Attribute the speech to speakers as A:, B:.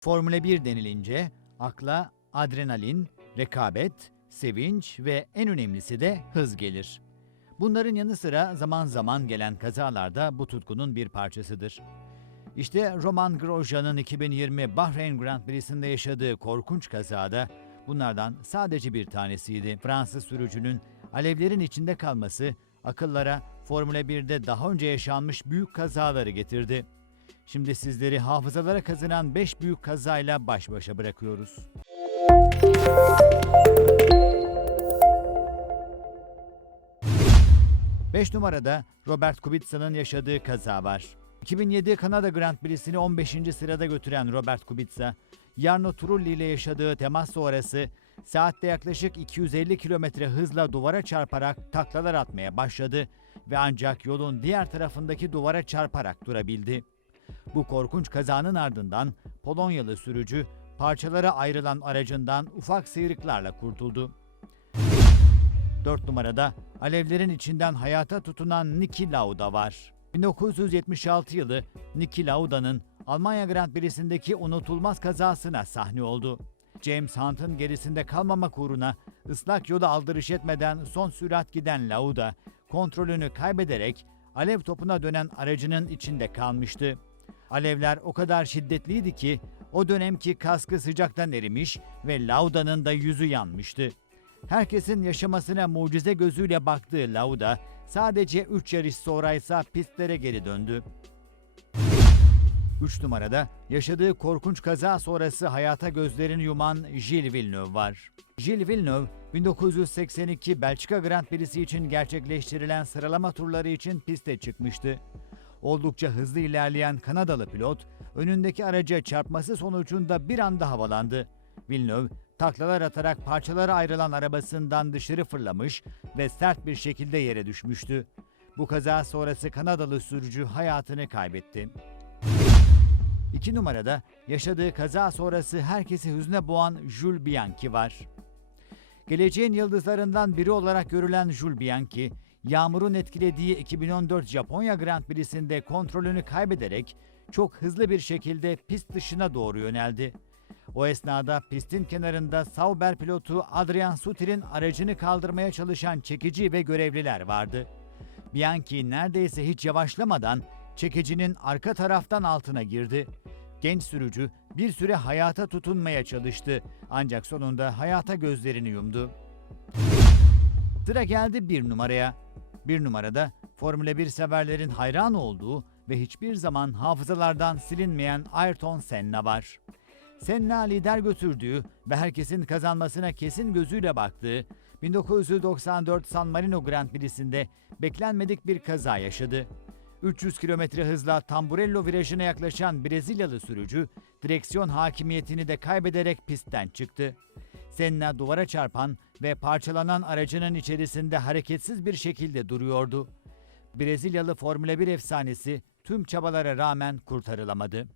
A: Formula 1 denilince akla adrenalin, rekabet, sevinç ve en önemlisi de hız gelir. Bunların yanı sıra zaman zaman gelen kazalar da bu tutkunun bir parçasıdır. İşte Roman Grosjean'ın 2020 Bahreyn Grand Prix'sinde yaşadığı korkunç kazada bunlardan sadece bir tanesiydi. Fransız sürücünün alevlerin içinde kalması akıllara Formula 1'de daha önce yaşanmış büyük kazaları getirdi. Şimdi sizleri hafızalara kazınan 5 büyük kazayla baş başa bırakıyoruz. 5 numarada Robert Kubica'nın yaşadığı kaza var. 2007 Kanada Grand Prix'sini 15. sırada götüren Robert Kubica, Jarno Trulli ile yaşadığı temas sonrası saatte yaklaşık 250 km hızla duvara çarparak taklalar atmaya başladı ve ancak yolun diğer tarafındaki duvara çarparak durabildi. Bu korkunç kazanın ardından Polonyalı sürücü parçalara ayrılan aracından ufak sıyrıklarla kurtuldu. 4 numarada alevlerin içinden hayata tutunan Niki Lauda var. 1976 yılı Niki Lauda'nın Almanya Grand Prix'sindeki unutulmaz kazasına sahne oldu. James Hunt'ın gerisinde kalmamak uğruna ıslak yola aldırış etmeden son sürat giden Lauda, kontrolünü kaybederek alev topuna dönen aracının içinde kalmıştı. Alevler o kadar şiddetliydi ki o dönemki kaskı sıcaktan erimiş ve Lauda'nın da yüzü yanmıştı. Herkesin yaşamasına mucize gözüyle baktığı Lauda sadece 3 yarış sonraysa pistlere geri döndü. 3 numarada yaşadığı korkunç kaza sonrası hayata gözlerini yuman Gilles Villeneuve var. Gilles Villeneuve, 1982 Belçika Grand Prix'si için gerçekleştirilen sıralama turları için piste çıkmıştı. Oldukça hızlı ilerleyen Kanadalı pilot, önündeki araca çarpması sonucunda bir anda havalandı. Villeneuve, taklalar atarak parçalara ayrılan arabasından dışarı fırlamış ve sert bir şekilde yere düşmüştü. Bu kaza sonrası Kanadalı sürücü hayatını kaybetti. 2 numarada yaşadığı kaza sonrası herkesi hüzne boğan Jules Bianchi var. Geleceğin yıldızlarından biri olarak görülen Jules Bianchi, yağmurun etkilediği 2014 Japonya Grand Prix'sinde kontrolünü kaybederek çok hızlı bir şekilde pist dışına doğru yöneldi. O esnada pistin kenarında Sauber pilotu Adrian Sutil'in aracını kaldırmaya çalışan çekici ve görevliler vardı. Bianchi neredeyse hiç yavaşlamadan çekicinin arka taraftan altına girdi. Genç sürücü bir süre hayata tutunmaya çalıştı ancak sonunda hayata gözlerini yumdu. Sıra geldi bir numaraya. Bir numarada Formula 1 severlerin hayran olduğu ve hiçbir zaman hafızalardan silinmeyen Ayrton Senna var. Senna lider götürdüğü ve herkesin kazanmasına kesin gözüyle baktığı 1994 San Marino Grand Prix'sinde beklenmedik bir kaza yaşadı. 300 km hızla Tamburello virajına yaklaşan Brezilyalı sürücü direksiyon hakimiyetini de kaybederek pistten çıktı. Senna duvara çarpan ve parçalanan aracının içerisinde hareketsiz bir şekilde duruyordu. Brezilyalı Formula 1 efsanesi tüm çabalara rağmen kurtarılamadı.